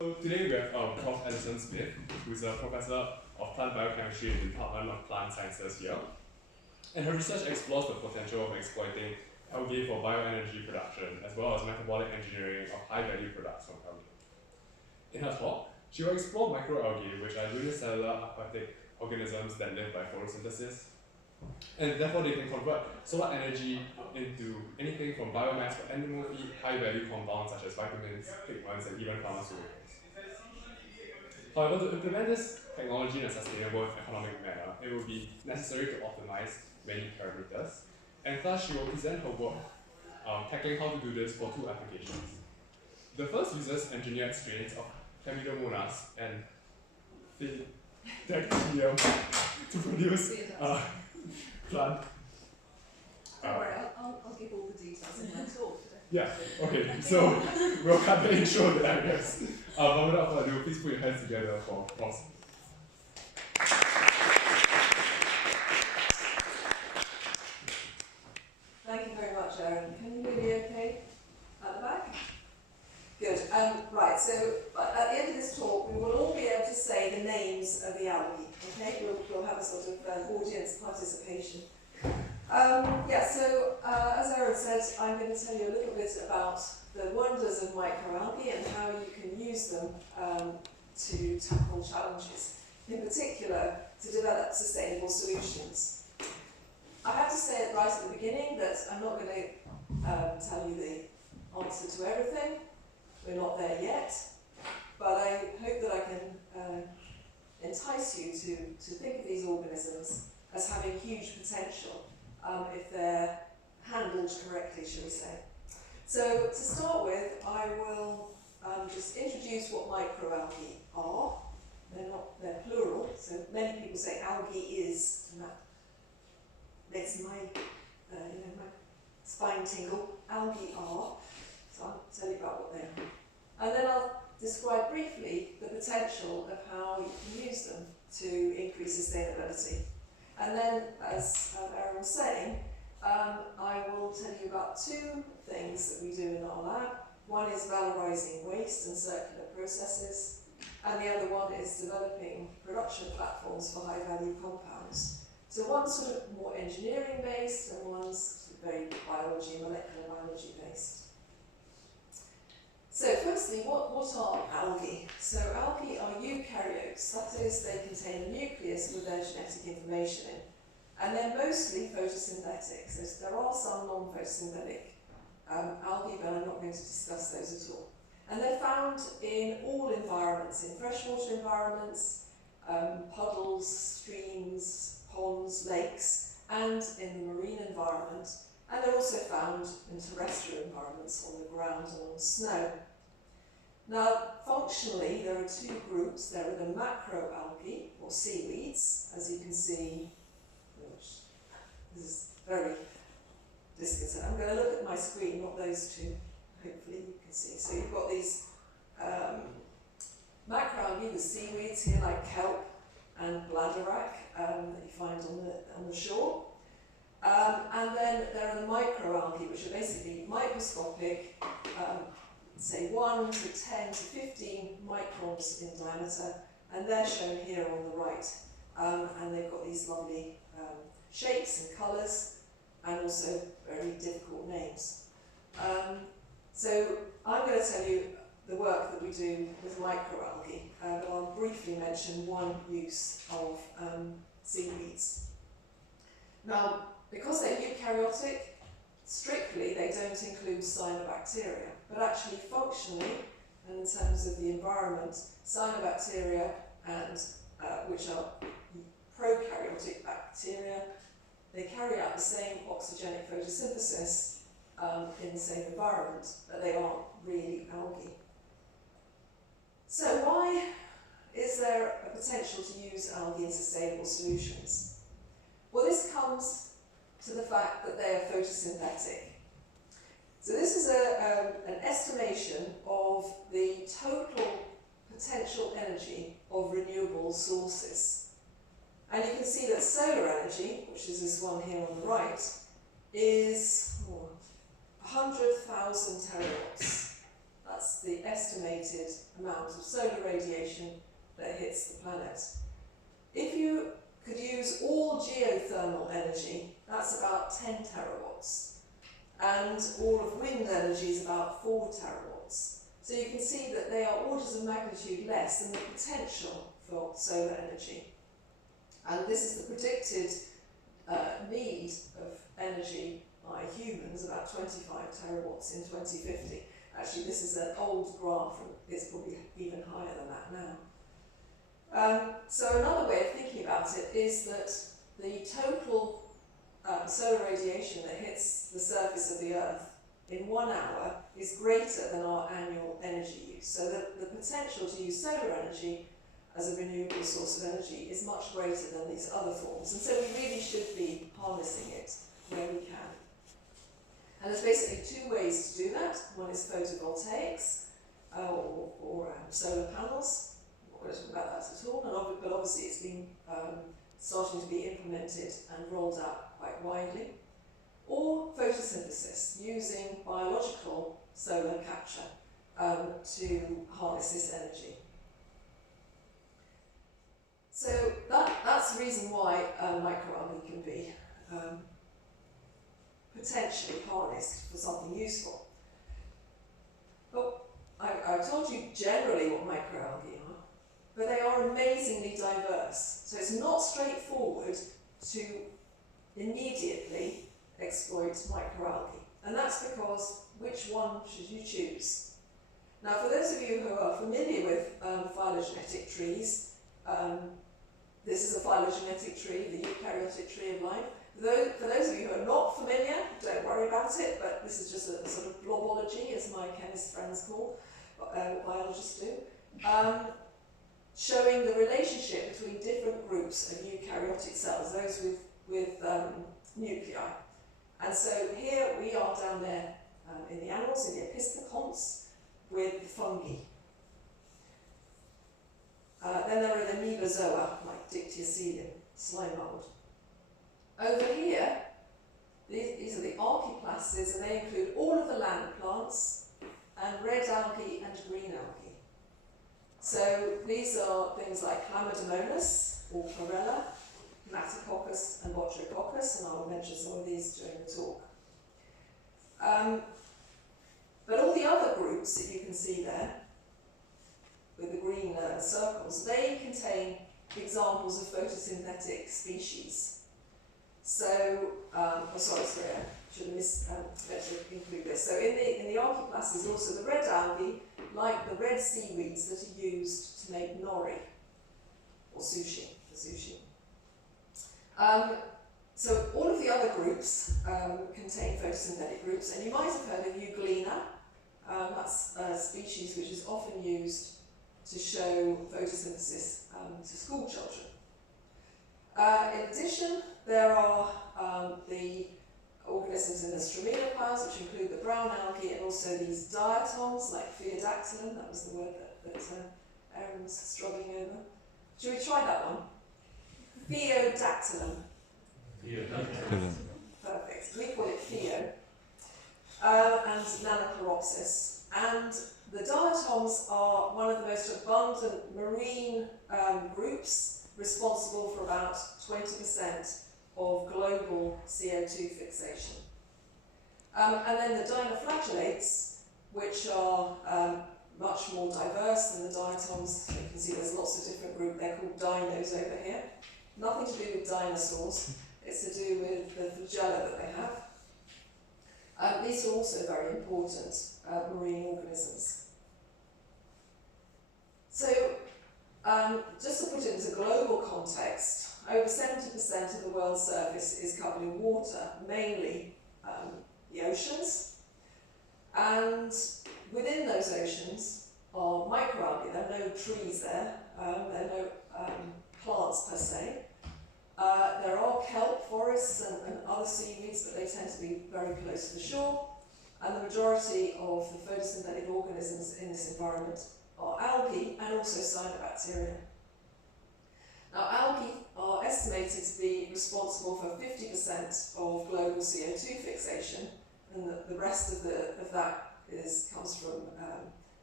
So today we have Prof Alison Smith, who is a professor of plant biochemistry in the Department of Plant Sciences here. And her research explores the potential of exploiting algae for bioenergy production, as well as metabolic engineering of high-value products from algae. In her talk, she will explore microalgae, which are unicellular aquatic organisms that live by photosynthesis, and therefore they can convert solar energy into anything from biomass for animal feed, high-value compounds such as vitamins, pigments, and even pharmaceuticals. However, to implement this technology in a sustainable and economic manner, it will be necessary to optimize many parameters, and thus she will present her work tackling how to do this for two applications. The first uses engineered strains of Chlamydomonas and Phylogenium to produce plant. Don't worry, I'll give all the details in my talk today. Yeah, okay, so we'll cut the intro there, I guess. But without further ado, please put your hands together for Prof. Thank you very much, Aaron. Can you hear me okay at the back? Good. Right, so at the end of this talk, we will all be able to say the names of the algae. Okay, we'll have a sort of audience participation. As Aaron said, I'm going to tell you a little bit about the wonders of microalgae and how you can use them to tackle challenges, in particular to develop sustainable solutions. I have to say it right at the beginning that I'm not going to tell you the answer to everything. We're not there yet, but I hope that I can entice you to think of these organisms as having huge potential if they're handled correctly, shall we say. So to start with, I will just introduce what microalgae are. They're plural, so many people say algae is, and that makes my spine tingle. Algae are, so I'll tell you about what they are. And then I'll describe briefly the potential of how you can use them to increase sustainability. And then, as Aaron was saying, I will tell you about two things that we do in our lab. One is valorizing waste and circular processes, and the other one is developing production platforms for high-value compounds. So one's sort of more engineering-based, and one's very molecular biology-based. So firstly, what are algae? So algae are eukaryotes, that is, they contain a nucleus with their genetic information in. And they're mostly photosynthetic, so there are some non-photosynthetic algae, but I'm not going to discuss those at all. And they're found in all environments, in freshwater environments, puddles, streams, ponds, lakes, and in the marine environment. And they're also found in terrestrial environments, on the ground and on snow. Now, functionally, there are two groups. There are the macroalgae, or seaweeds, as you can see, which this is very disconcerting. I'm going to look at my screen, not those two. Hopefully you can see. So you've got these macroalgae, the seaweeds here, like kelp and bladderwrack, that you find on the shore. And then there are the microalgae, which are basically microscopic, say 1 to 10 to 15 microns in diameter, and they're shown here on the right. And they've got these lovely shapes and colours, and also very difficult names. So I'm going to tell you the work that we do with microalgae, but I'll briefly mention one use of seaweeds. Now, because they're eukaryotic, strictly they don't include cyanobacteria, but actually functionally, and in terms of the environment, cyanobacteria, and which are prokaryotic bacteria, they carry out the same oxygenic photosynthesis in the same environment, but they aren't really algae. So why is there a potential to use algae in sustainable solutions? Well, this comes to the fact that they are photosynthetic. So this is an estimation of the total potential energy of renewable sources. And you can see that solar energy, which is this one here on the right, is 100,000 terawatts. That's that's the estimated amount of solar radiation that hits the planet. If you could use all geothermal energy, that's about 10 terawatts. And all of wind energy is about 4 terawatts. So you can see that they are orders of magnitude less than the potential for solar energy. And this is the predicted need of energy by humans, about 25 terawatts in 2050. Actually, this is an old graph, and it's probably even higher than that now. So another way of thinking about it is that the total solar radiation that hits the surface of the Earth in 1 hour is greater than our annual energy use. So the potential to use solar energy as a renewable source of energy is much greater than these other forms. And so we really should be harnessing it where we can. And there's basically 2 ways to do that. One is photovoltaics, or solar panels. I'm not going to talk about that at all, but obviously it's been starting to be implemented and rolled out quite widely. Or photosynthesis, using biological solar capture to harness this energy. So that's the reason why microalgae can be potentially harnessed for something useful. But I told you generally what microalgae are, but they are amazingly diverse. So it's not straightforward to immediately exploit microalgae. And that's because which one should you choose? Now, for those of you who are familiar with phylogenetic trees, this is a phylogenetic tree, the eukaryotic tree of life. For those of you who are not familiar, don't worry about it, but this is just a sort of blobology, as my chemist friends call what biologists do, showing the relationship between different groups of eukaryotic cells, those with nuclei. And so here we are down there in the animals, in the epistoconts, with fungi. Then there are the amoebozoa, like Dictyostelium, slime mold. Over here, these are the archaeplastids, and they include all of the land plants, and red algae and green algae. So these are things like Chlamydomonas, or Chlorella, Metacoccus and Botryococcus, and I will mention some of these during the talk. But all the other groups that you can see there, with the green circles, they contain examples of photosynthetic species. So, I should have meant to include this. So in the archaeplastids, also the red algae, like the red seaweeds that are used to make nori, or sushi, for sushi. So all of the other groups contain photosynthetic groups, and you might have heard of Euglena. That's a species which is often used to show photosynthesis to school children. In addition, there are the organisms in the Stromylopause, which include the brown algae, and also these diatoms like Phaeodactylum. That was the word that Aaron was struggling over. Should we try that one? Phaeodactylum. Phaeodactylum. Perfect. We call it Pheo. And Nanochloropsis. And the diatoms are one of the most abundant marine groups, responsible for about 20% of global CO2 fixation. And then the dinoflagellates, which are much more diverse than the diatoms. You can see there's lots of different groups. They're called dinos over here. Nothing to do with dinosaurs. It's to do with the flagella that they have. These are also very important marine organisms. So, just to put it into global context, over 70% of the world's surface is covered in water, mainly the oceans. And within those oceans are microalgae. There are no trees there, there are no plants per se. There are kelp forests and other seaweeds, but they tend to be very close to the shore. And the majority of the photosynthetic organisms in this environment are algae and also cyanobacteria. Now, algae are estimated to be responsible for 50% of global CO2 fixation, and the rest of that comes from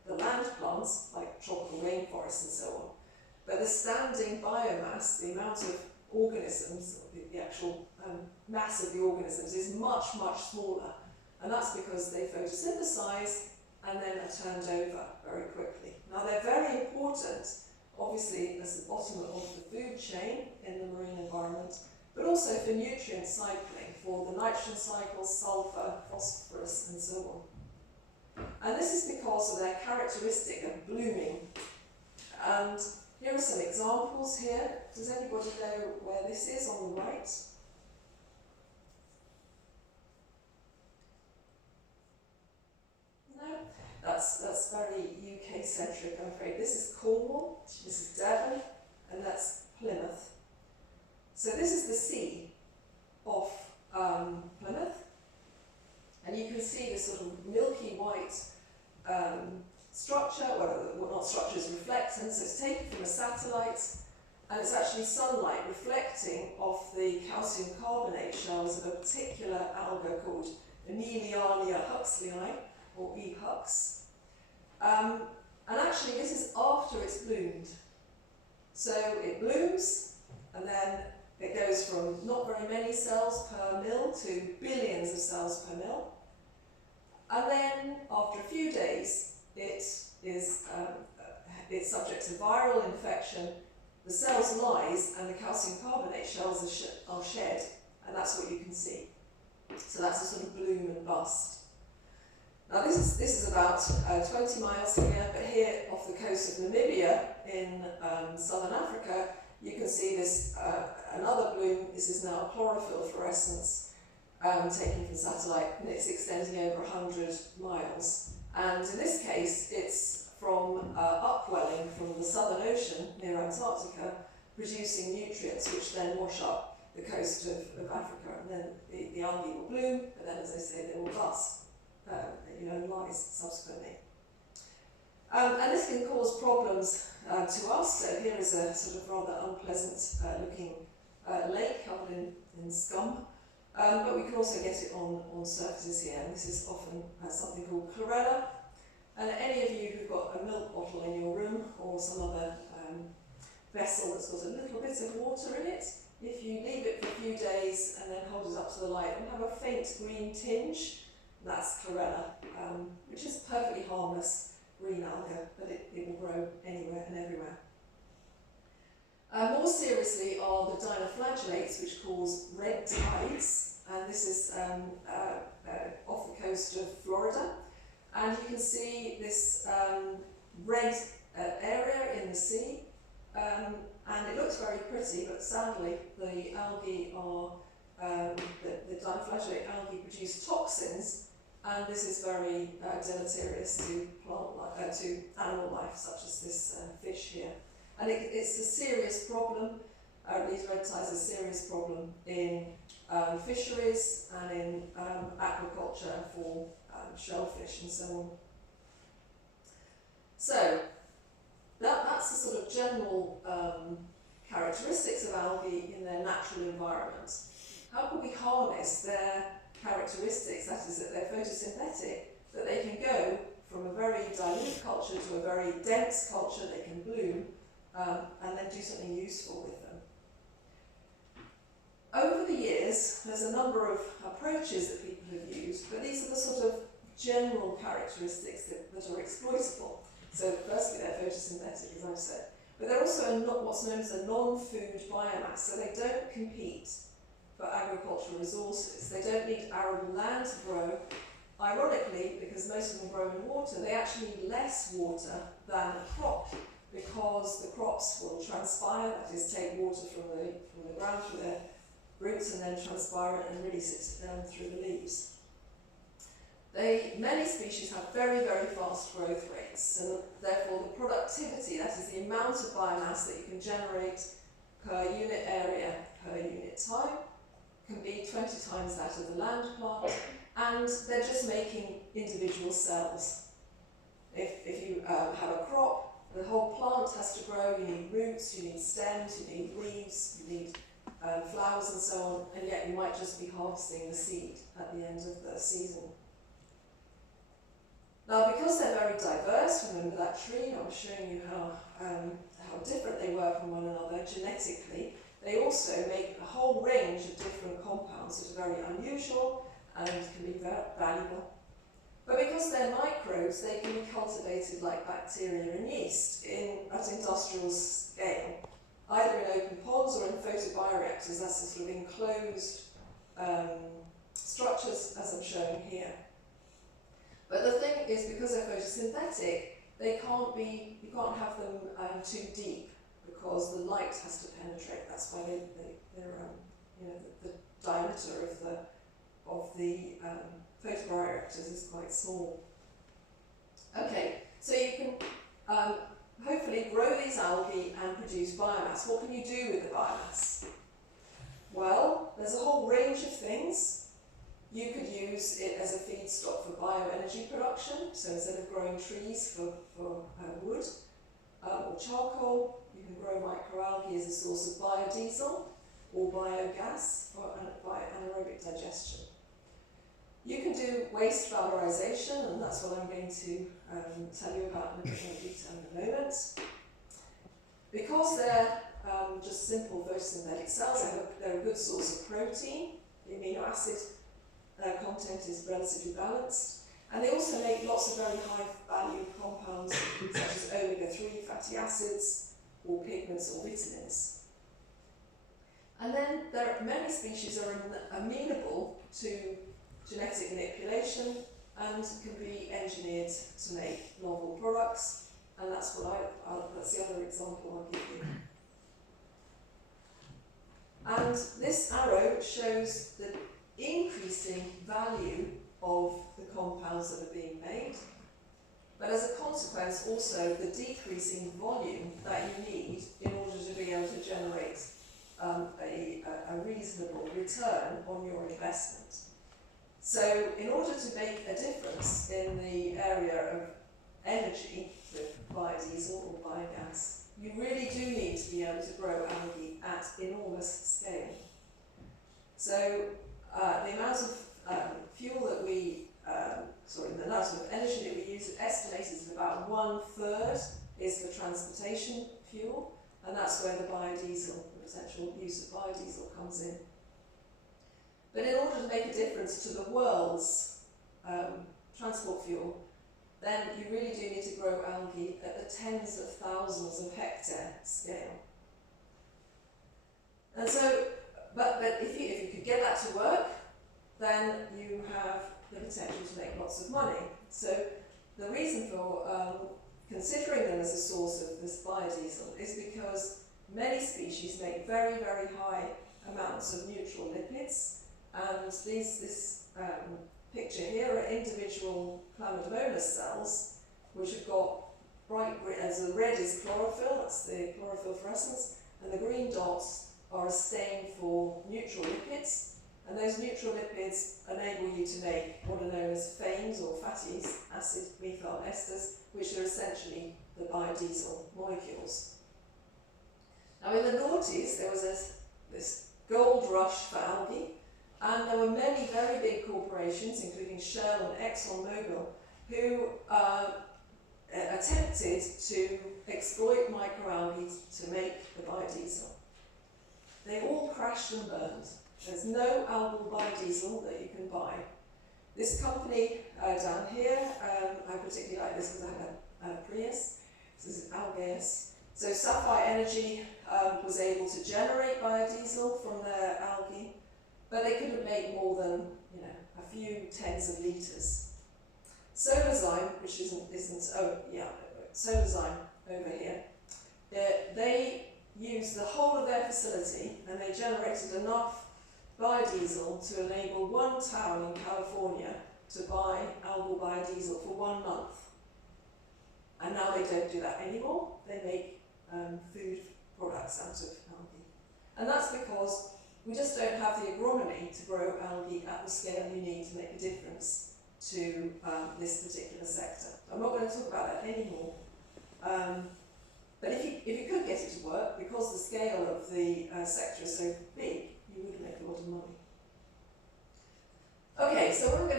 the land plants, like tropical rainforests and so on. But the standing biomass, the amount of organisms, the actual mass of the organisms, is much, much smaller. And that's because they photosynthesize and then are turned over very quickly. Now they're very important, obviously, as the bottom of the food chain in the marine environment, but also for nutrient cycling, for the nitrogen cycles, sulfur, phosphorus, and so on. And this is because of their characteristic of blooming. And here are some examples here. Does anybody know where this is on the right? No? That's very UK-centric, I'm afraid. This is Cornwall, this is Devon, and that's Plymouth. So this is the sea off Plymouth, and you can see this sort of milky white structure, well not structure, it's reflectance, so it's taken from a satellite, and it's actually sunlight reflecting off the calcium carbonate shells of a particular alga called Emiliania huxleyi, or E. hux. And actually this is after it's bloomed. So it blooms, and then it goes from not very many cells per mil to billions of cells per mil. And then after a few days, it's subject to viral infection, the cells lyse, and the calcium carbonate shells are shed, and that's what you can see. So that's a sort of bloom and bust. Now this is about 20 miles here, but here off the coast of Namibia in southern Africa, you can see this another bloom. This is now chlorophyll fluorescence taken from satellite, and it's extending over 100 miles. And in this case, it's from upwelling from the Southern Ocean near Antarctica, producing nutrients which then wash up the coast of Africa, and then the algae will bloom, but then, as I say, they will bust, and lyse subsequently. And this can cause problems to us. So here is a sort of rather unpleasant looking lake covered in scum. But we can also get it on surfaces here, and this is often something called Chlorella. And any of you who've got a milk bottle in your room or some other vessel that's got a little bit of water in it, if you leave it for a few days and then hold it up to the light, it will have a faint green tinge. That's Chlorella, which is perfectly harmless green alga, but it will grow anywhere and everywhere. More seriously are the dinoflagellates, which cause red tides, and this is off the coast of Florida. And you can see this red area in the sea, and it looks very pretty, but sadly the algae are, the dinoflagellate algae produce toxins, and this is very deleterious to plant life, to animal life, such as this fish here. And it's a serious problem. These red tides are a serious problem in fisheries and in aquaculture for shellfish and so on. So that's the sort of general characteristics of algae in their natural environment. How can we harness their characteristics, that is that they're photosynthetic, that they can go from a very dilute culture to a very dense culture, they can bloom, and then do something useful with them. Over the years, there's a number of approaches that people have used, but these are the sort of general characteristics that are exploitable. So firstly, they're photosynthetic, as I've said, but they're also what's known as a non-food biomass, so they don't compete for agricultural resources. They don't need arable land to grow. Ironically, because most of them grow in water, they actually need less water than a crop, because the crops will transpire, that is, take water from the ground through their roots and then transpire it and release it down through the leaves. Many species have very, very fast growth rates, and therefore the productivity, that is the amount of biomass that you can generate per unit area, per unit time, can be 20 times that of the land plant, and they're just making individual cells. If you have a crop, the whole plant has to grow. You need roots, you need stems, you need leaves, you need flowers and so on, and yet you might just be harvesting the seed at the end of the season. Now, because they're very diverse, remember that tree? I was showing you how different they were from one another genetically. They also make a whole range of different compounds that are very unusual and can be very valuable. But because they're microbes, they can be cultivated like bacteria and yeast at industrial scale, either in open ponds or in photobioreactors. That's the sort of enclosed structures, as I'm showing here. But the thing is, because they're photosynthetic, you can't have them too deep, because the light has to penetrate. That's why the diameter of the photobioreactors is quite small. Okay, so you can hopefully grow these algae and produce biomass. What can you do with the biomass? Well, there's a whole range of things. You could use it as a feedstock for bioenergy production. So instead of growing trees for wood or charcoal, you can grow microalgae as a source of biodiesel or biogas for anaerobic digestion. You can do waste valorization, and that's what I'm going to tell you about in a bit more detail in a moment. Because they're just simple photosynthetic cells, they're a good source of protein. The amino acid content is relatively balanced. And they also make lots of very high value compounds such as omega-3 fatty acids or pigments or vitamins. And then many species are amenable to genetic manipulation and can be engineered to make novel products, and that's that's the other example I'll give you. And this arrow shows the increasing value of the compounds that are being made, but as a consequence also the decreasing volume that you need in order to be able to generate a reasonable return on your investment. So in order to make a difference in the area of energy, with biodiesel or biogas, you really do need to be able to grow algae at enormous scale. So the amount of fuel that the amount of energy that we use estimated is about 1/3 is for transportation fuel, and that's where the biodiesel, the potential use of biodiesel comes in. But in order to make a difference to the world's transport fuel, then you really do need to grow algae at the tens of thousands of hectare scale. And so, but if you could get that to work, then you have the potential to make lots of money. So the reason for considering them as a source of this biodiesel is because many species make very, very high amounts of neutral lipids, and this picture here are individual chlamydomonas cells which have got bright green, as the red is chlorophyll, that's the chlorophyll fluorescence, and the green dots are a stain for neutral lipids, and those neutral lipids enable you to make what are known as phanes or fatty acid methyl esters, which are essentially the biodiesel molecules. Now in the noughties there was this gold rush for algae, and there were many very big corporations, including Shell and ExxonMobil, who attempted to exploit microalgae to make the biodiesel. They all crashed and burned. There's no algal biodiesel that you can buy. This company down here, I particularly like this because I had a Prius. This is algae. So Sapphire Energy was able to generate biodiesel from their algae, but they couldn't make more than a few tens of litres. Solazyme, which Solazyme over here, they used the whole of their facility and they generated enough biodiesel to enable one town in California to buy algal biodiesel for 1 month. And now they don't do that anymore. They make food products out of algae. And that's because we just don't have the agronomy to grow algae at the scale you need to make a difference to this particular sector. I'm not going to talk about that anymore. But if you could get it to work, because the scale of the sector is so big, you would make a lot of money. Okay, so what I'm going to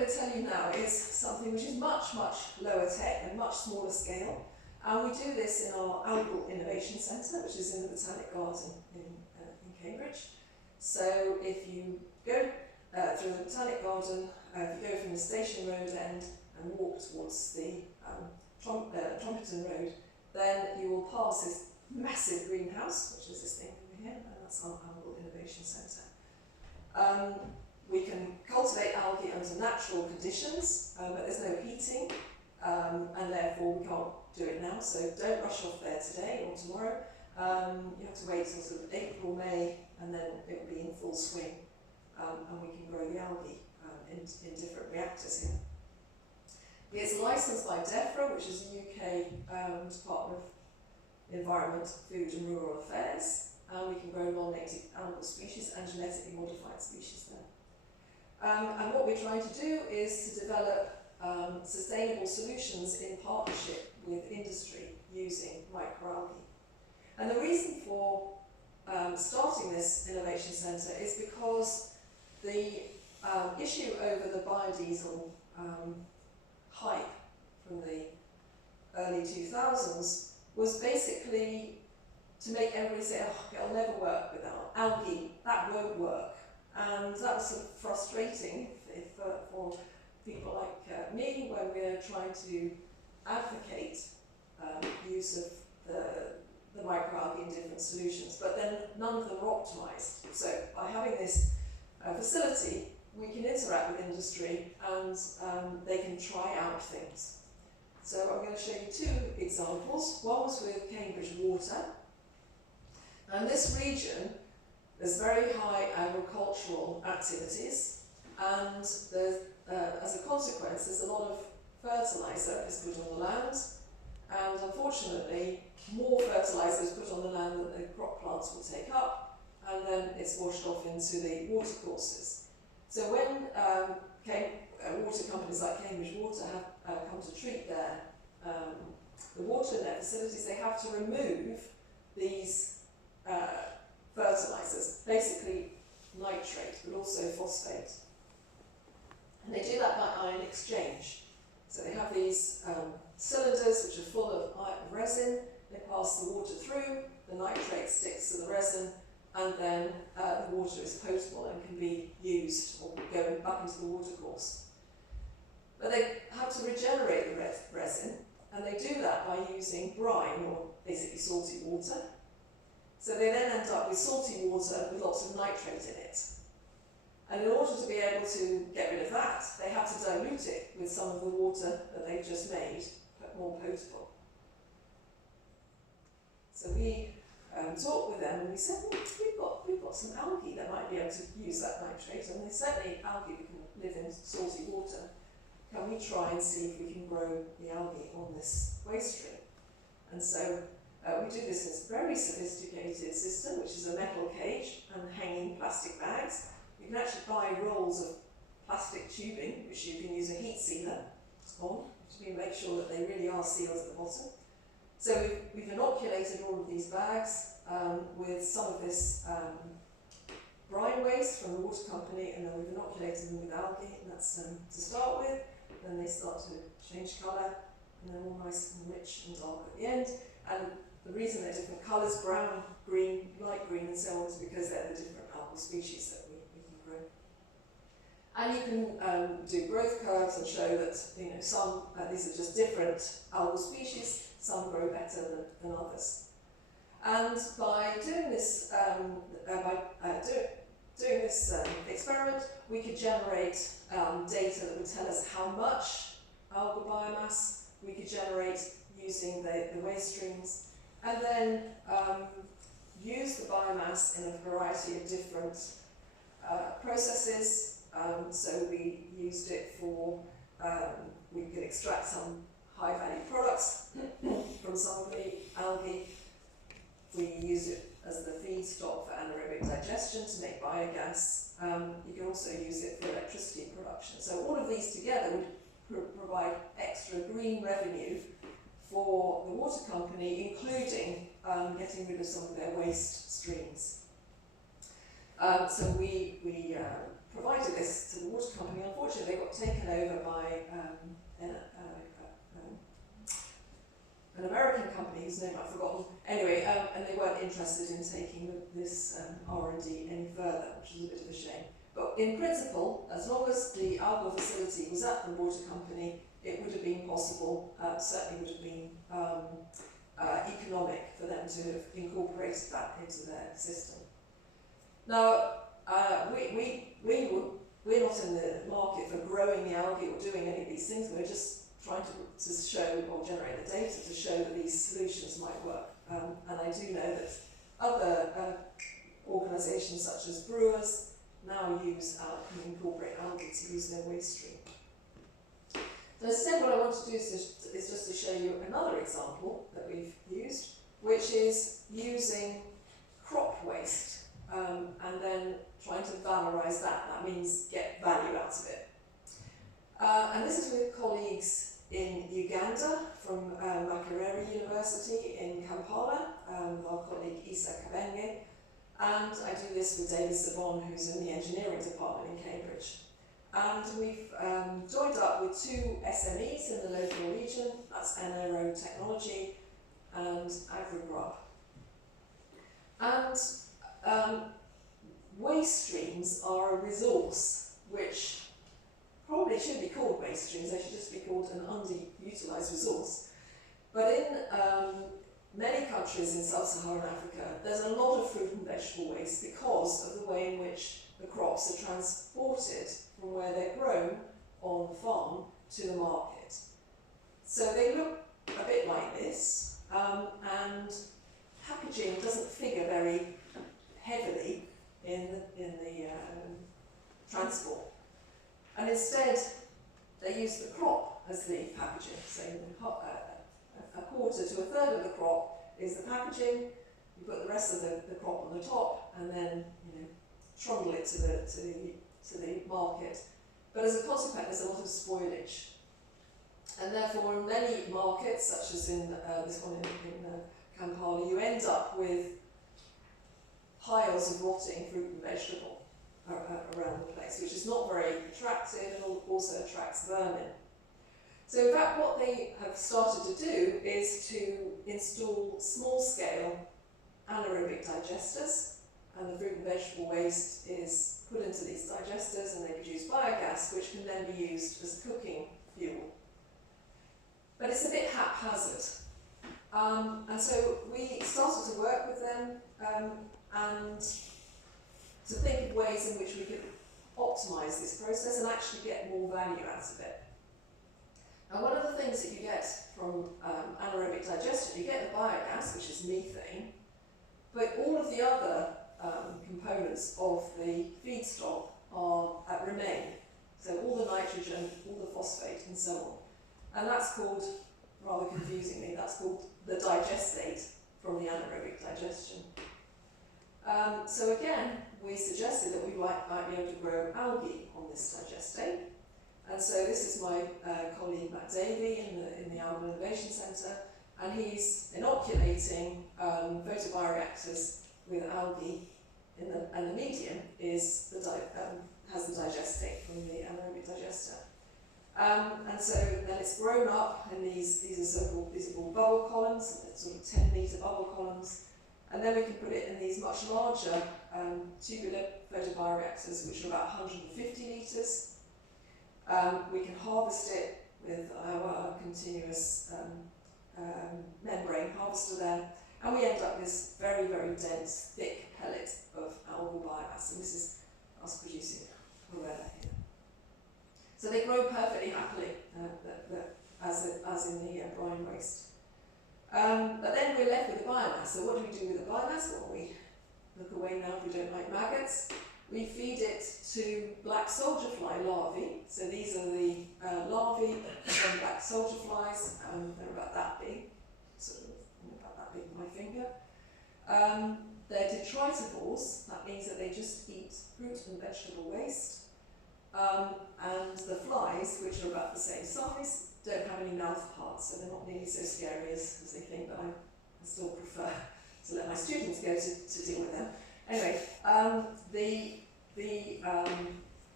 to tell you now is something which is much, much lower tech and much smaller scale. And we do this in our Algal Innovation Centre, which is in the Botanic Garden in Cambridge. So if you go through the Botanic Garden, if you go from the Station Road end and walk towards the Trumpeton Road, then you will pass this massive greenhouse, which is this thing over here, and that's our Algal Innovation Centre. We can cultivate algae under natural conditions, but there's no heating, and therefore we can't do it now, so don't rush off there today or tomorrow. You have to wait till sort of April, May, and then it will be in full swing, and we can grow the algae in different reactors here. It's licensed by DEFRA, which is the UK Department of Environment, Food and Rural Affairs, and we can grow non-native algal species and genetically modified species there. And what we're trying to do is to develop sustainable solutions in partnership with industry using microalgae. And the reason for starting this innovation centre is because the issue over the biodiesel hype from the early 2000s was basically to make everybody say, oh, it'll never work without algae, that won't work. And that was sort of frustrating for people like me when we're trying to advocate use of the microalgae in different solutions, but then none of them are optimised. So by having this facility, we can interact with industry and they can try out things. So I'm going to show you two examples. One was with Cambridge Water. And this region, there's very high agricultural activities, and as a consequence, there's a lot of fertiliser is put on the land, and unfortunately, more fertiliser is put on the land than the crop plants will take up, and then it's washed off into the watercourses. So when water companies like Cambridge Water have come to treat the water in their facilities, they have to remove these fertilisers, basically nitrate, but also phosphate. And they do that by ion exchange. So they have these cylinders which are full of resin, they pass the water through, the nitrate sticks to the resin, and then the water is potable and can be used or go back into the watercourse. But they have to regenerate the resin, and they do that by using brine, or basically salty water. So they then end up with salty water with lots of nitrate in it. And in order to be able to get rid of that, they have to dilute it with some of the water that they've just made more potable. So we talked with them and we said, well, we've got some algae that might be able to use that nitrate, and there's certainly algae that can live in salty water. Can we try and see if we can grow the algae on this waste stream? And so we do this in this very sophisticated system, which is a metal cage and hanging plastic bags. You can actually buy rolls of plastic tubing, which you can use a heat sealer on, to make sure that they really are sealed at the bottom. So we've inoculated all of these bags with some of this brine waste from the water company, and then we've inoculated them with algae, and that's to start with. Then they start to change colour, and they're all nice and rich and dark at the end. And the reason they're different colours, brown, green, light green, and so on, is because they're the different algal species that we can grow. And you can do growth curves and show that some these are just different algal species. Some grow better than others. And by doing this, experiment, we could generate data that would tell us how much algal biomass we could generate using the waste streams, and then use the biomass in a variety of different processes. So we used it for, we could extract some high-value products from some of the algae. We use it as the feedstock for anaerobic digestion to make biogas. You can also use it for electricity production. So all of these together would provide extra green revenue for the water company, including getting rid of some of their waste streams. So we provided this to the water company. Unfortunately, they got taken over by an American company whose name I've forgotten. Anyway, and they weren't interested in taking this R&D any further, which is a bit of a shame. But in principle, as long as the algal facility was at the water company, it would have been possible, certainly would have been economic for them to have incorporated that into their system. Now, we're not in the market for growing the algae or doing any of these things. We're just trying to show or generate the data to show that these solutions might work. And I do know that other organisations such as brewers now use can incorporate algae to use their waste stream. So instead, what I want to do is just to show you another example that we've used, which is using crop waste and then trying to valorise that. That means get value out of it. And this is with colleagues in Uganda from Makerere University in Kampala, our colleague Isa Kabenge, and I do this with David Savon, who's in the engineering department in Cambridge. And we've joined up with two SMEs in the local region, that's Biotechnology and AgriGrub. And waste streams are a resource which probably should be called waste streams, they should just be called an underutilised resource. But in many countries in sub-Saharan Africa, there's a lot of fruit and vegetable waste because of the way in which the crops are transported from where they're grown on the farm to the market. So they look a bit like this, and packaging doesn't figure very heavily in the transport. And instead, they use the crop as the packaging. So a quarter to a third of the crop is the packaging. You put the rest of the crop on the top, and then trundle it to the market. But as a consequence, there's a lot of spoilage. And therefore, in many markets, such as in this one in Kampala, you end up with piles of rotting fruit and vegetable around the place, which is not very attractive and also attracts vermin. So in fact what they have started to do is to install small-scale anaerobic digesters, and the fruit and vegetable waste is put into these digesters and they produce biogas, which can then be used as cooking fuel. But it's a bit haphazard. And so we started to work with them and to think of ways in which we could optimise this process and actually get more value out of it. Now, one of the things that you get from anaerobic digestion, you get the biogas, which is methane, but all of the other components of the feedstock remain. So all the nitrogen, all the phosphate, and so on. And that's called, rather confusingly, that's called the digestate from the anaerobic digestion. So again, we suggested that we might be able to grow algae on this digestate. And so this is my colleague Matt Davey in the Algal Innovation Centre, and he's inoculating photobioreactors with algae, and the medium is has the digestate from the anaerobic digester. And so then it's grown up, and these are called bubble columns, sort of 10-metre bubble columns. And then we can put it in these much larger tubular photobioreactors, which are about 150 litres. We can harvest it with our continuous membrane harvester there, and we end up with this very, very dense, thick pellet of algal biomass, and this is us producing Chlorella here. So they grow perfectly happily, as in the brine waste. But then we're left with the biomass. So what do we do with the biomass? Well, we look away now if we don't like maggots. We feed it to black soldier fly larvae. So these are the larvae from black soldier flies. They're about that big, sort of about that big with my finger. They're detritivores. That means that they just eat fruit and vegetable waste. And the flies, which are about the same size, don't have any mouth parts, so they're not nearly so scary as they think, but I still prefer to let my students go to deal with them. Anyway, the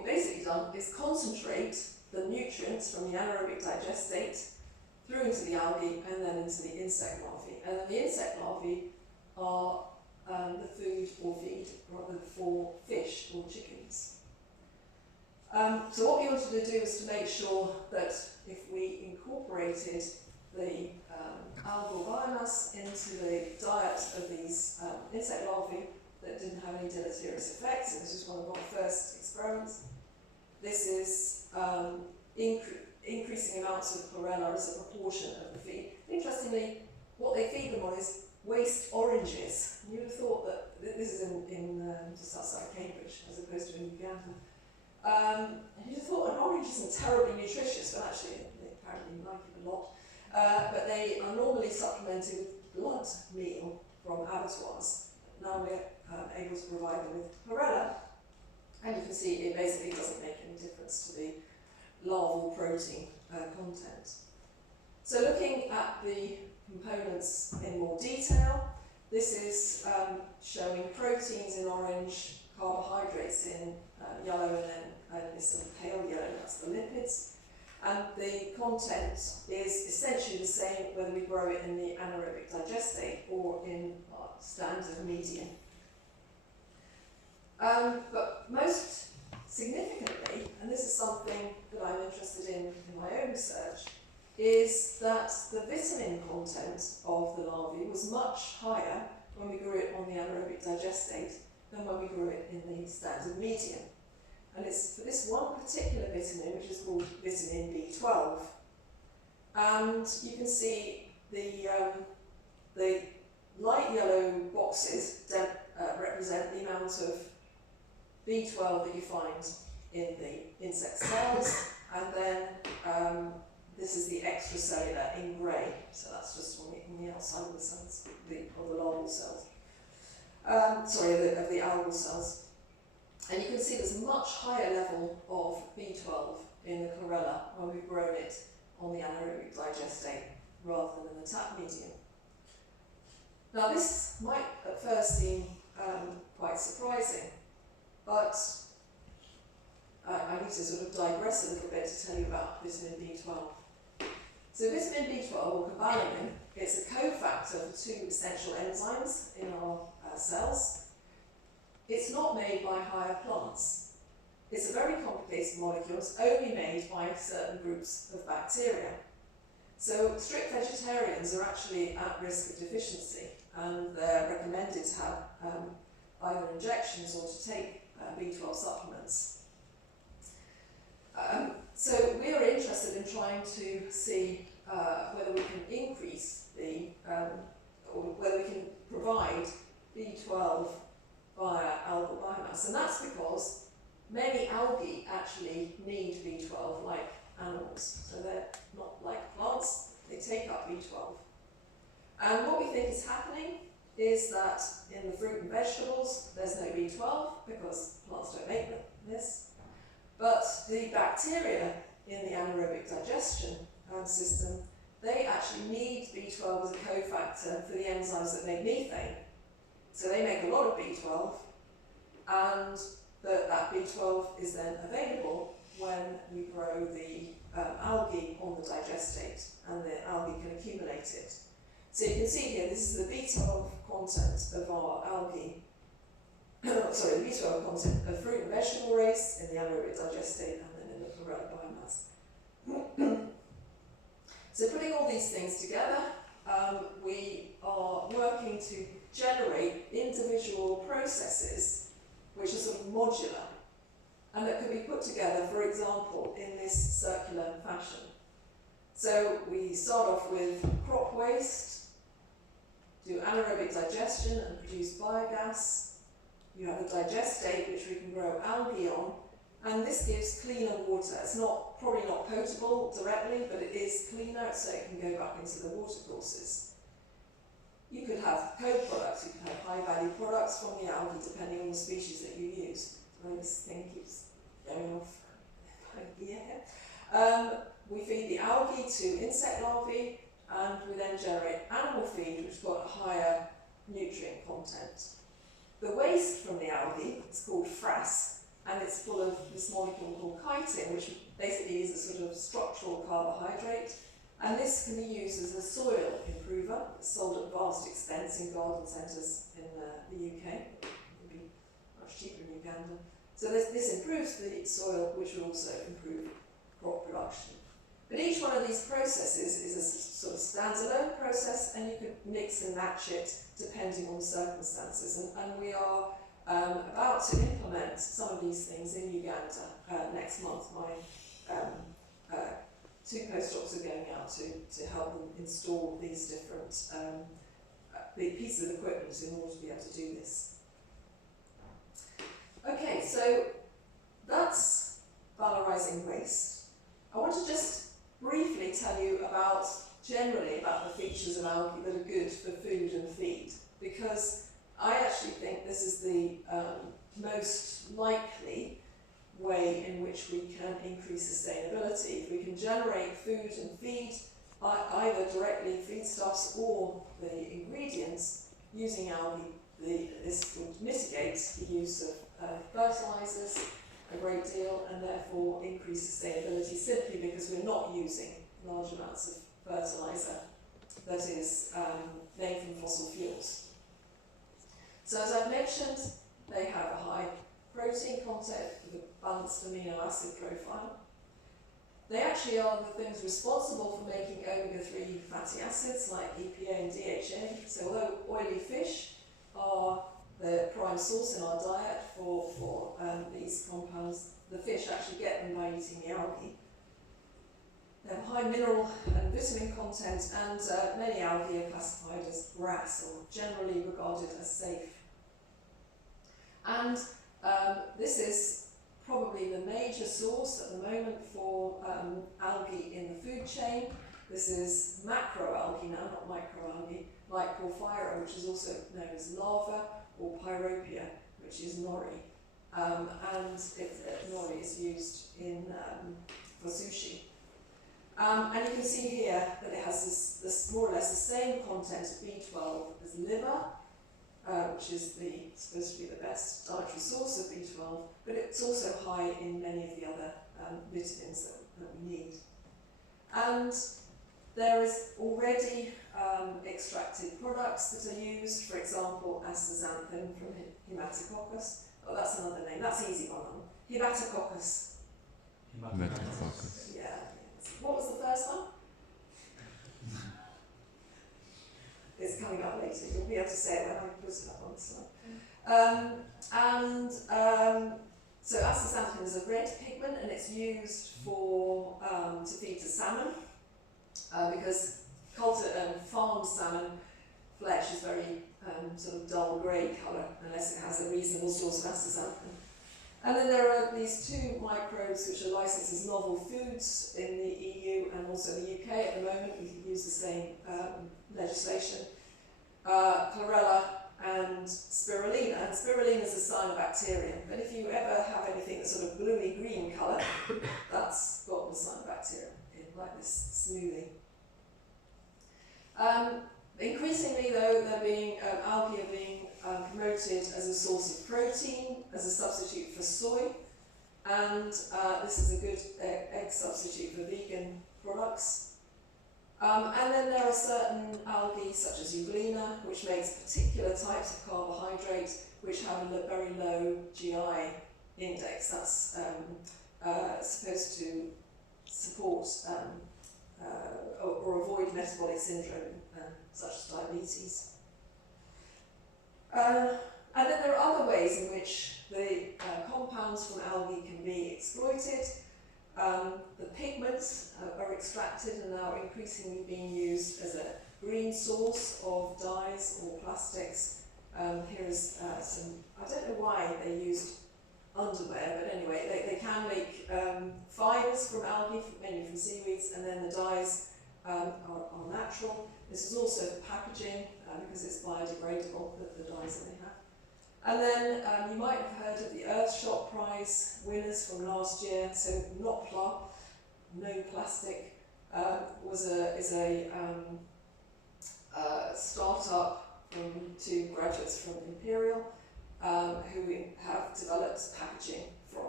we've basically done is concentrate the nutrients from the anaerobic digestate through into the algae and then into the insect larvae. And then the insect larvae are the food or feed rather for fish or chickens. So what we wanted to do was to make sure that if we incorporated the algal biomass into the diet of these insect larvae that didn't have any deleterious effects, and this was one of our first experiments. This is increasing amounts of chlorella as a proportion of the feed. Interestingly, what they feed them on is waste oranges. You would have thought that this is in just outside Cambridge as opposed to in Uganda. And you'd have thought an orange isn't terribly nutritious, but actually they apparently like it a lot. But they are normally supplemented with blood meal from abattoirs. Now we're able to provide them with chlorella, and you can see it basically doesn't make any difference to the larval protein content. So looking at the components in more detail, this is showing proteins in orange, carbohydrates in yellow, and then this sort of pale yellow, that's the lipids. And the content is essentially the same whether we grow it in the anaerobic digestate or in our standard medium. But most significantly, and this is something that I'm interested in my own research, is that the vitamin content of the larvae was much higher when we grew it on the anaerobic digestate than when we grew it in the standard medium. And it's for this one particular vitamin, which is called vitamin B12. And you can see the light yellow boxes represent the amount of B12 that you find in the insect cells, and then this is the extracellular in grey, so that's just on the outside of the cells, of the larval cells. Of the algal cells. And you can see there's a much higher level of B12 in the chlorella when we've grown it on the anaerobic digestate rather than in the tap medium. Now this might at first seem quite surprising, but I need to sort of digress a little bit to tell you about vitamin B12. So vitamin B12, or cobalamin, it's a cofactor for two essential enzymes in our cells. It's not made by higher plants. It's a very complicated molecule. It's only made by certain groups of bacteria. So strict vegetarians are actually at risk of deficiency, and they're recommended to have either injections or to take B12 supplements. So we are interested in trying to see whether we can increase or whether we can provide B12 via algal biomass, and that's because many algae actually need B12 like animals, so they're not like plants, they take up B12. And what we think is happening is that in the fruit and vegetables there's no B12 because plants don't make this, but the bacteria in the anaerobic digestion system, they actually need B12 as a cofactor for the enzymes that make methane. So they make a lot of B12, and that B12 is then available when we grow the algae on the digestate, and the algae can accumulate it. So you can see here, this is the B12 content of our algae, sorry, the B12 content of fruit and vegetable race in the anaerobic digestate and then in the chlorella biomass. So putting all these things together, we are working to generate individual processes which are sort of modular and that can be put together, for example, in this circular fashion. So we start off with crop waste, do anaerobic digestion and produce biogas. You have the digestate, which we can grow algae on, and this gives cleaner water. It's probably not potable directly, but it is cleaner, so it can go back into the water courses. You could have co-products, you could have high-value products from the algae, depending on the species that you use. So this thing keeps going off here. We feed the algae to insect larvae, and we then generate animal feed, which has got a higher nutrient content. The waste from the algae is called frass, and it's full of this molecule called chitin, which basically is a sort of structural carbohydrate. And this can be used as a soil improver. It's sold at vast expense in garden centres in the UK. It would be much cheaper in Uganda. So this improves the soil, which will also improve crop production. But each one of these processes is a sort of standalone process, and you can mix and match it depending on the circumstances. And we are about to implement some of these things in Uganda next month. My two postdocs are going out to help them install these different pieces of equipment in order to be able to do this. Okay, so that's valorizing waste. I want to just briefly tell you generally about the features of algae that are good for food and feed, because I actually think this is the most likely way in which we can increase sustainability. If we can generate food and feed, either directly feedstuffs or the ingredients, using algae, this would mitigate the use of fertilisers a great deal, and therefore increase sustainability simply because we're not using large amounts of fertiliser that is made from fossil fuels. So as I've mentioned, they have a high protein content with a balanced amino acid profile. They actually are the things responsible for making omega-3 fatty acids like EPA and DHA. So although oily fish are the prime source in our diet for these compounds, the fish actually get them by eating the algae. They have high mineral and vitamin content, and many algae are classified as GRAS, or generally regarded as safe. And this is probably the major source at the moment for algae in the food chain. This is macroalgae now, not microalgae, like porphyra, which is also known as larva, or pyropia, which is nori. And nori is used for sushi. And you can see here that it has this more or less the same content of B12 as liver, which is supposed to be the best dietary source of B12, but it's also high in many of the other vitamins that we need. And there is already extracted products that are used, for example, Astaxanthin from Hematococcus. Oh, that's another name, that's an easy one. Hematococcus. Hematococcus. Yeah. What was the first one? It's coming up later. You'll be able to say it when I put it up on the slide. So astaxanthin is a red pigment, and it's used for to feed to salmon, because farmed salmon flesh is very sort of dull grey colour unless it has a reasonable source of astaxanthin. And then there are these two microbes which are licensed as novel foods in the EU and also the UK at the moment. We can use the same legislation. Chlorella and spirulina. And spirulina is a cyanobacterium, but if you ever have anything that's sort of bluey green colour, that's got the cyanobacterium in, like this smoothie. Increasingly, though, algae are being promoted as a source of protein, as a substitute for soy, and this is a good egg substitute for vegan products. And then there are certain algae, such as Euglena, which makes particular types of carbohydrate which have a very low GI index. That's supposed to support or avoid metabolic syndrome, such as diabetes. And then there are other ways in which the compounds from algae can be exploited. The pigments are extracted and are increasingly being used as a green source of dyes or plastics. Here is some, I don't know why they used underwear, but anyway, they can make fibres from algae, mainly from seaweeds, and then the dyes are natural. This is also for packaging, because it's biodegradable, the dyes that they have. And then you might have heard of the Earthshot Prize winners from last year. So Nopla, no plastic, is a startup from two graduates from Imperial who have developed packaging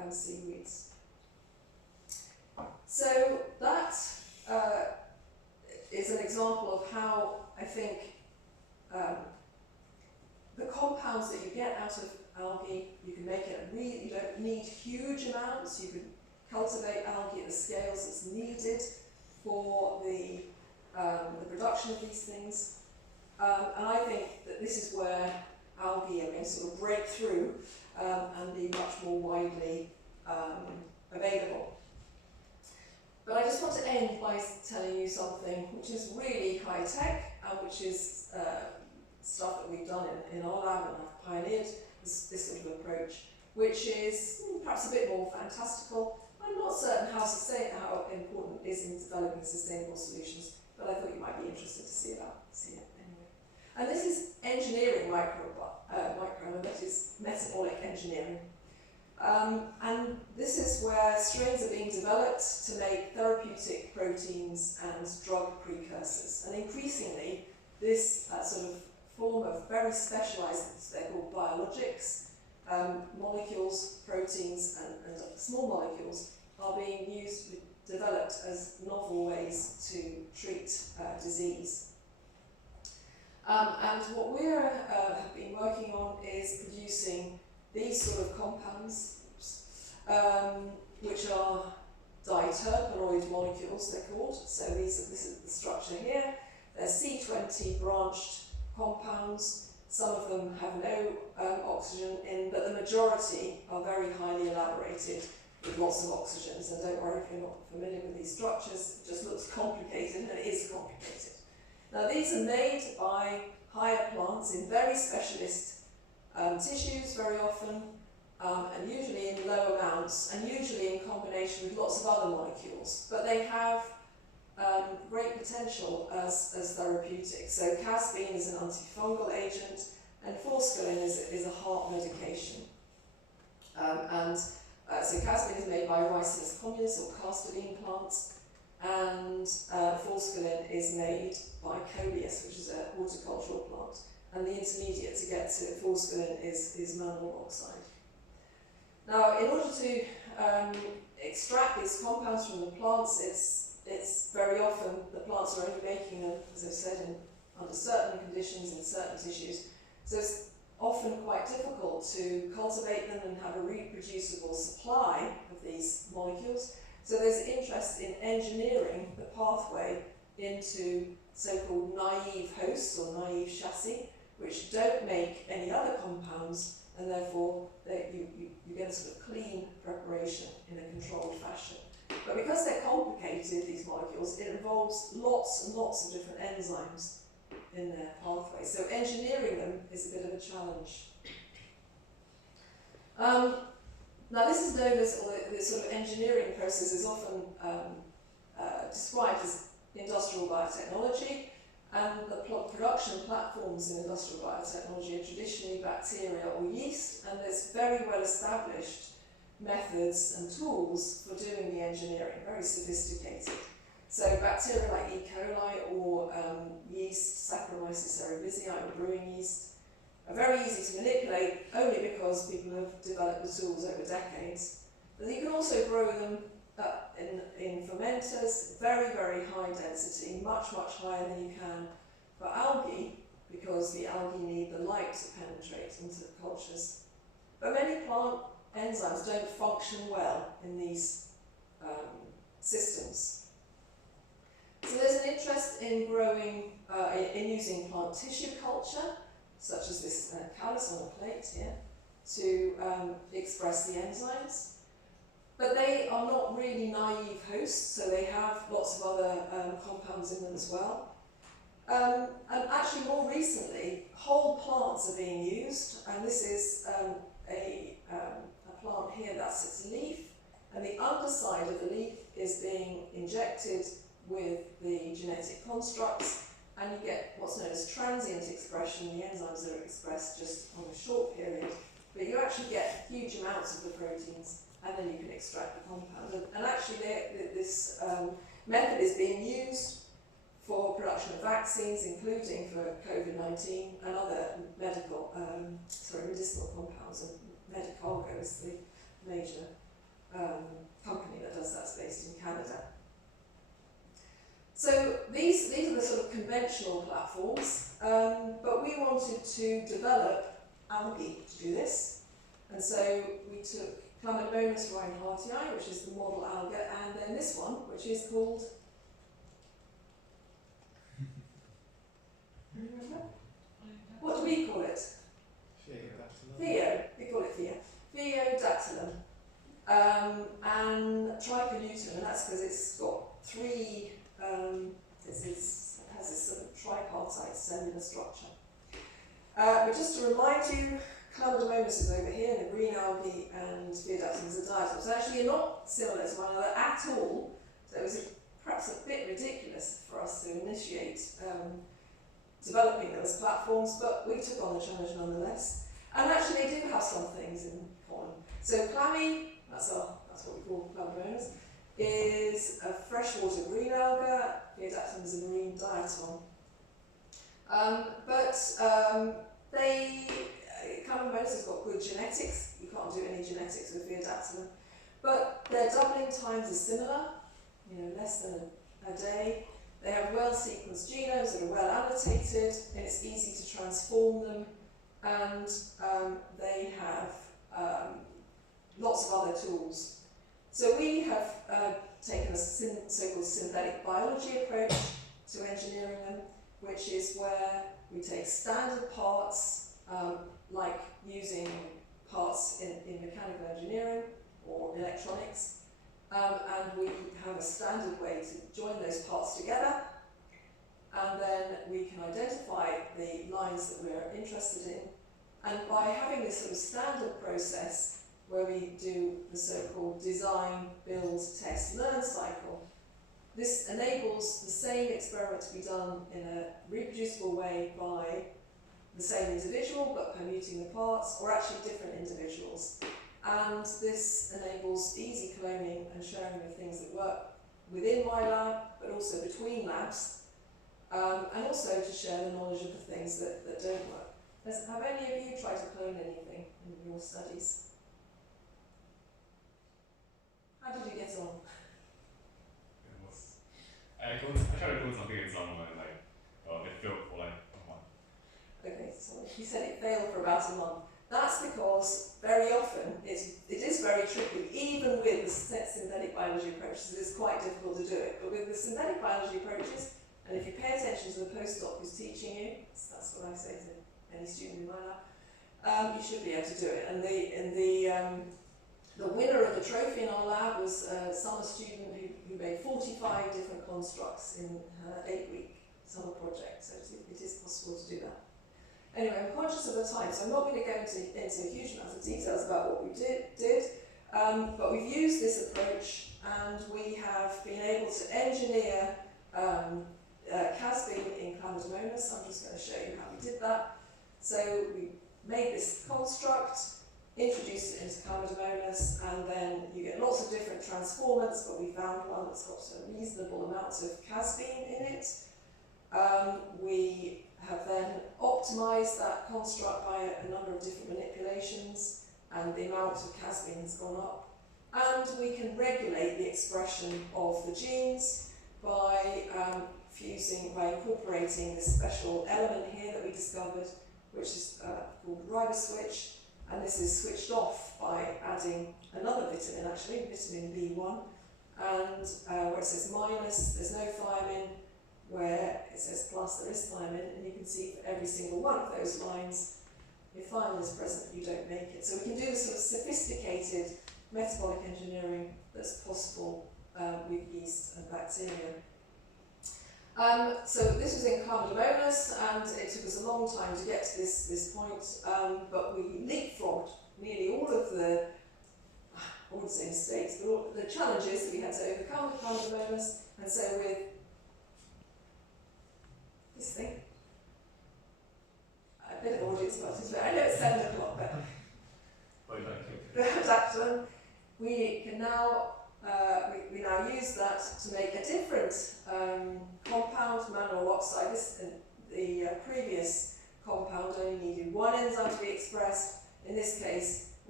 seaweeds. So that is an example of how I think the compounds that you get out of algae, you can make it really, you don't need huge amounts, you can cultivate algae at the scales that's needed for the production of these things. And I think that this is where algae are going to sort of break through and be much more widely available. But I just want to end by telling you something which is really high tech and which is stuff that we've done in our lab, and I've pioneered this sort of approach, which is perhaps a bit more fantastical. I'm not certain how important it is in developing sustainable solutions, but I thought you might be interested to see it anyway. And this is engineering microbiome, that is metabolic engineering. And this is where strains are being developed to make therapeutic proteins and drug precursors. And increasingly, this sort of form of very specialized, they're called biologics, molecules, proteins, and small molecules are being developed as novel ways to treat disease. And what we have been working on is producing these sort of compounds, which are diterpenoid molecules, they're called. So this is the structure here. They're C20 branched compounds. Some of them have no oxygen in, but the majority are very highly elaborated with lots of oxygens. And don't worry if you're not familiar with these structures, it just looks complicated, and it is complicated. Now these are made by higher plants in very specialist tissues very often, and usually in low amounts, and usually in combination with lots of other molecules. But they have great potential as therapeutics. So casein is an antifungal agent, and forskolin is a heart medication. So casein is made by Ricinus communis or castor bean plants, and forskolin is made by coleus, which is a horticultural plant. And the intermediate to get to forskolin is mineral oxide. Now, in order to extract these compounds from the plants, it's very often the plants are only making them, as I said, under certain conditions in certain tissues. So it's often quite difficult to cultivate them and have a reproducible supply of these molecules. So there's interest in engineering the pathway into so-called naive hosts or naive chassis, which don't make any other compounds, and therefore you get a sort of clean preparation in a controlled fashion. But because they're complicated, these molecules, it involves lots and lots of different enzymes in their pathway. So engineering them is a bit of a challenge. Now this is known as, or this sort of engineering process is often described as industrial biotechnology, and the production platforms in industrial biotechnology are traditionally bacteria or yeast, and there's very well established methods and tools for doing the engineering, very sophisticated. So bacteria like E. coli or yeast, Saccharomyces cerevisiae or brewing yeast, are very easy to manipulate only because people have developed the tools over decades. But you can also grow them in fermenters, very, very high density, much, much higher than you can for algae, because the algae need the light to penetrate into the cultures. But many plant enzymes don't function well in these systems. So there's an interest in growing, in using plant tissue culture, such as this callus on a plate here, to express the enzymes. But they are not really naive hosts, so they have lots of other compounds in them as well. And actually more recently, whole plants are being used, and this is a plant here, that's its leaf, and the underside of the leaf is being injected with the genetic constructs, and you get what's known as transient expression. The enzymes are expressed just on a short period, but you actually get huge amounts of the proteins, and then you can extract the compound. And actually this method is being used for production of vaccines, including for COVID-19 and other medicinal compounds, and Macroalgae is the major company that does that, based in Canada. So these are the sort of conventional platforms, but we wanted to develop algae to do this. And so we took Chlamydomonas reinhardtii, which is the model alga, and then this one, which is called... Remember? What do we call it? Theo. We call it Theo. Phylogenetic. And tricholutin, and that's because it's got three, it has this sort of tripartite cellular structure. But just to remind you, Chlamydomonas is over here, and the green algae, and Phylogenetic is a diatom. So actually you're not similar to one another at all. So it was perhaps a bit ridiculous for us to initiate developing those platforms, but we took on the challenge nonetheless. And actually they do have some things in common. So clammy, that's what we call Chlamydomonas, is a freshwater green alga. Phylogenetic is a marine diatom. Chlamydomonas has got good genetics. You can't do any genetics with Phylogenetic, but their doubling times are similar, less than a day. They have well-sequenced genomes that are well annotated, and it's easy to transform them, and they have lots of other tools. So we have taken a so-called synthetic biology approach to engineering them, which is where we take standard parts, like using parts in mechanical engineering or electronics, and we have a standard way to join those parts together, and then we can identify the lines that we're interested in, and by having this sort of standard process where we do the so-called design, build, test, learn cycle, this enables the same experiment to be done in a reproducible way by the same individual but permuting the parts, or actually different individuals. And this enables easy cloning and sharing of things that work within my lab, but also between labs, and also to share the knowledge of the things that don't work. Have any of you tried to clone anything in your studies? How did you get on? I tried to clone something in summer, and it failed for a month. Okay, so he said it failed for about a month. That's because very often it is very tricky, even with the synthetic biology approaches. It's quite difficult to do it. But with the synthetic biology approaches, and if you pay attention to the postdoc who's teaching you, that's what I say to any student in my lab, you should be able to do it. And the winner of the trophy in our lab was a summer student who made 45 different constructs in her 8-week summer project. So it is possible to do that. Anyway, I'm conscious of the time, so I'm not going to go into a huge amount of details about what we did, but we've used this approach, and we have been able to engineer Cas-bean in Chlamydomonas. I'm just going to show you how we did that. So we made this construct, introduced it into Chlamydomonas, and then you get lots of different transformants, but we found one that's got a reasonable amount of Cas-bean in it. We have then optimized that construct by a number of different manipulations, and the amount of Cas-bean has gone up. And we can regulate the expression of the genes by incorporating this special element here that we discovered, which is called the Ribose switch, and this is switched off by adding another vitamin, actually, vitamin B1, and where it says minus, there's no thiamine, where it says plus, there is thiamine, and you can see for every single one of those lines, if thiamine is present, you don't make it. So we can do this sort of sophisticated metabolic engineering that's possible with yeast and bacteria. So this was in Chlamydomonas, and it took us a long time to get to this point, but we leapfrogged nearly all of the, I wouldn't say mistakes, but all the challenges that we had to overcome with Chlamydomonas, and so with this thing, a bit of audience participation, I know it's 7 o'clock, but we can now we now use that to make a different compound, mineral oxide. The previous compound only needed one enzyme to be expressed. In this case,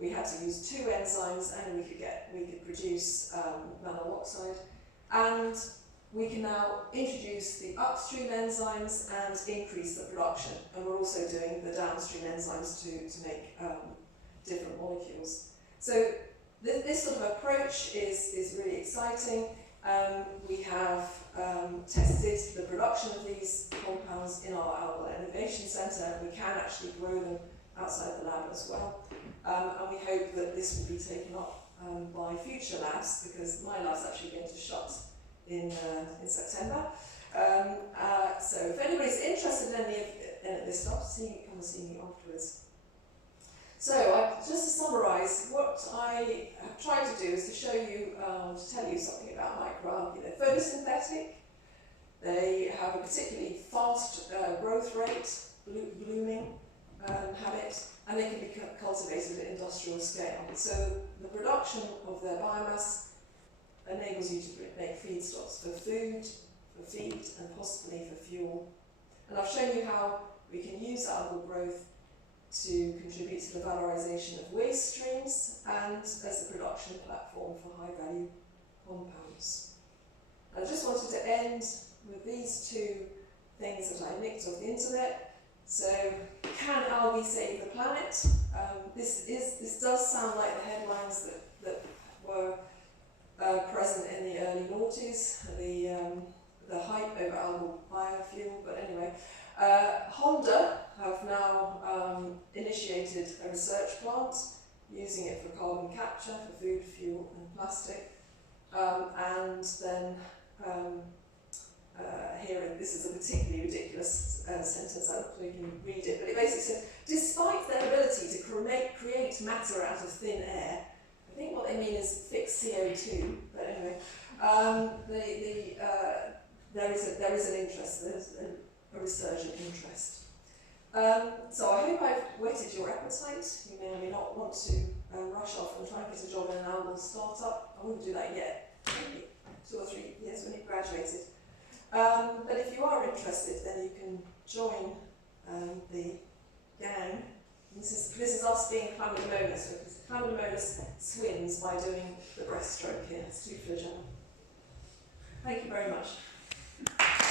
we had to use 2 enzymes, and we could produce malonyl oxide. And we can now introduce the upstream enzymes and increase the production. And we're also doing the downstream enzymes to make different molecules. So this sort of approach is really exciting. We have tested the production of these compounds in our Algal Innovation Centre. We can actually grow them outside the lab as well. And we hope that this will be taken up by future labs, because my lab's actually going to shut in September. So if anybody's interested in any of this stuff, come and see me afterwards. So just to summarise, what I have tried to do is to show you, to tell you something about microalgae. They're photosynthetic, they have a particularly fast growth rate, blooming habit, and they can be cultivated at industrial scale. So the production of their biomass enables you to make feedstocks for food, for feed, and possibly for fuel. And I've shown you how we can use algal growth to contribute to the valorization of waste streams and as a production platform for high-value compounds. I just wanted to end with these 2 things that I nicked off the internet. So, can algae save the planet? This does sound like the headlines that were present in the early noughties, the hype over algal biofuel, but anyway. Honda have now initiated a research plant using it for carbon capture, for food, fuel and plastic. And then here, this is a particularly ridiculous sentence, I don't know if you can read it, but it basically says, despite their ability to create matter out of thin air, I think what they mean is fix CO2, but anyway, there is an interest, there's a resurgent interest. So I hope I've whetted your appetite. You may or may not want to rush off and try and get a job in an algal startup. I wouldn't do that yet, maybe 2 or 3 years when you've graduated. But if you are interested, then you can join the gang. This is us being chlamydomonas, because chlamydomonas swims by doing the breaststroke here. It's too phlogical. Thank you very much.